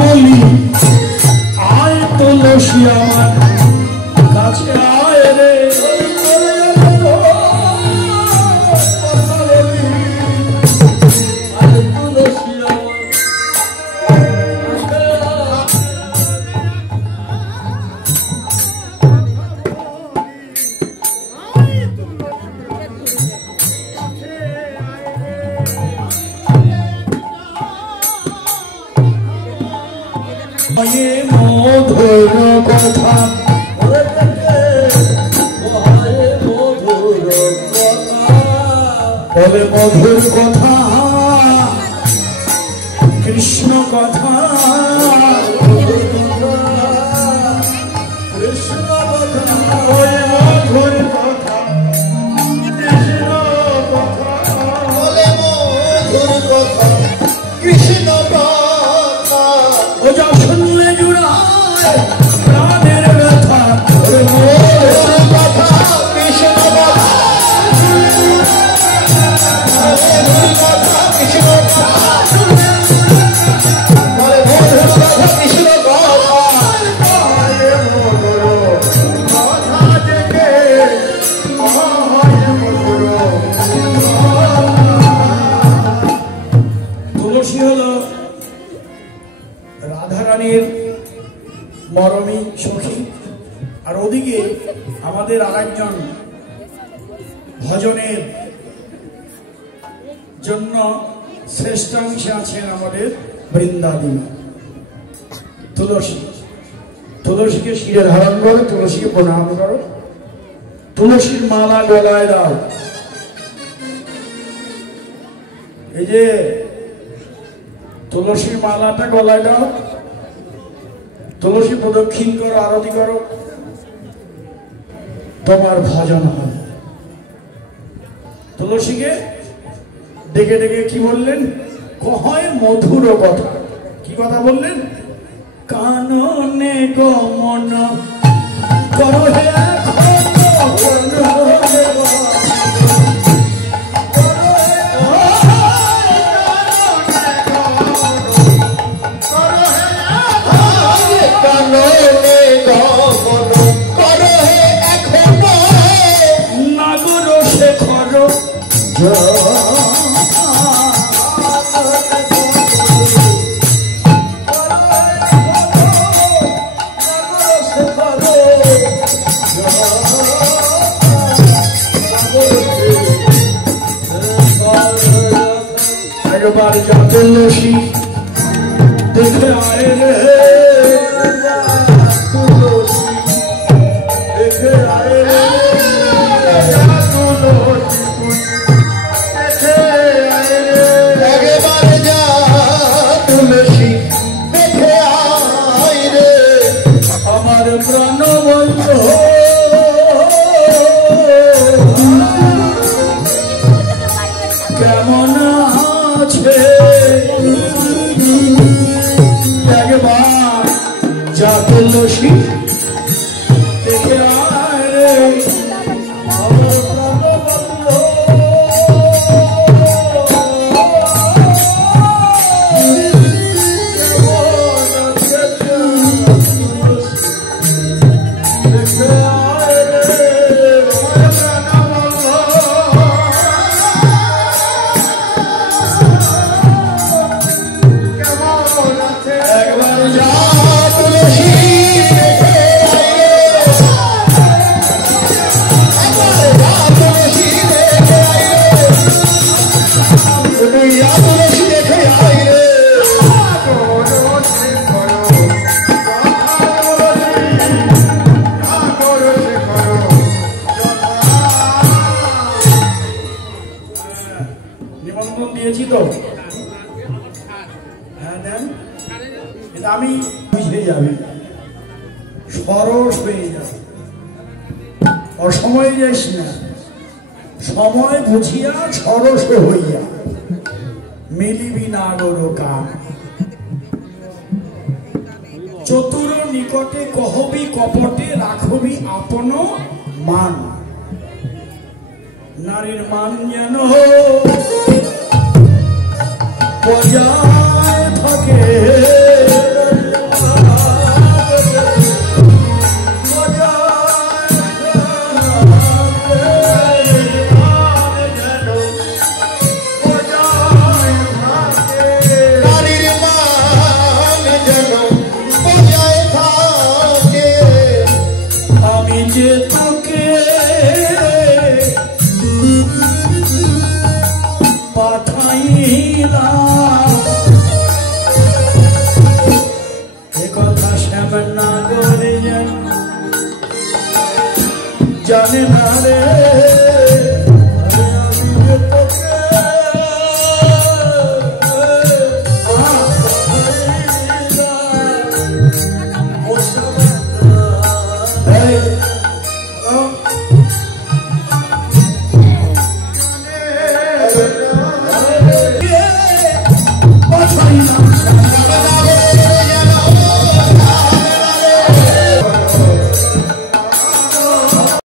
বলি আয় তুলসী আমার কাছে আয় রে মধুর কথা বলে মধুর কথা কৃষ্ণ কথা কৃষ্ণ কথা মধুর কথা কৃষ্ণ কথা বলে মধুর কথা কৃষ্ণ কথা ও যা শুনলে জুড়ায় প্রাণের ব্যথা মধুর কথা কৃষ্ণ কথা তুলসী হল রাধারানীর মরমী সখী, আর ওদিকে আমাদের আরেকজন ভজনের জন্য শ্রেষ্ঠাংশে আছেন আমাদের বৃন্দাদিনী তুলসী। তুলসীকে শিরে ধারণ করো, তুলসীকে প্রণাম করো, তুলসীর মালা গলায় দাও। এই যে তুলসীর মালাটা গলায় দাও, তুলসী প্রদক্ষিণ করো, আরতি করো, তোমার ভজন হয়। তুলসীকে ডেকে ডেকে কি বললেন? কয় মধুর কথা। কি কথা বললেন? কাননে গমন করো হে নাগর শেখর একবার যা তুলসী দেখে আয় রে তুলসী দেখে আয় রে একবার যা তুলসী দেখে আয় রে আমার প্রাণ বন্ধু কেমন আছে একবার যা তুলসী দেখে আয় রে আমার প্রাণ বন্ধু নিমন্ত্রণ দিয়েছি তো, হ্যাঁ দেন, আমি বুঝে যাবে, সরস হয়ে যাবে, অসময়ে যাইস না, সময় বুঝিয়া সরস হইয়া মিলিবি না গরো কাম। চতুর নিকটে কহবি কপটে রাখবি আপন মান। নারীর মান যেন বজায় থাকে জানে না রে আমি যে তোকে বাছাই না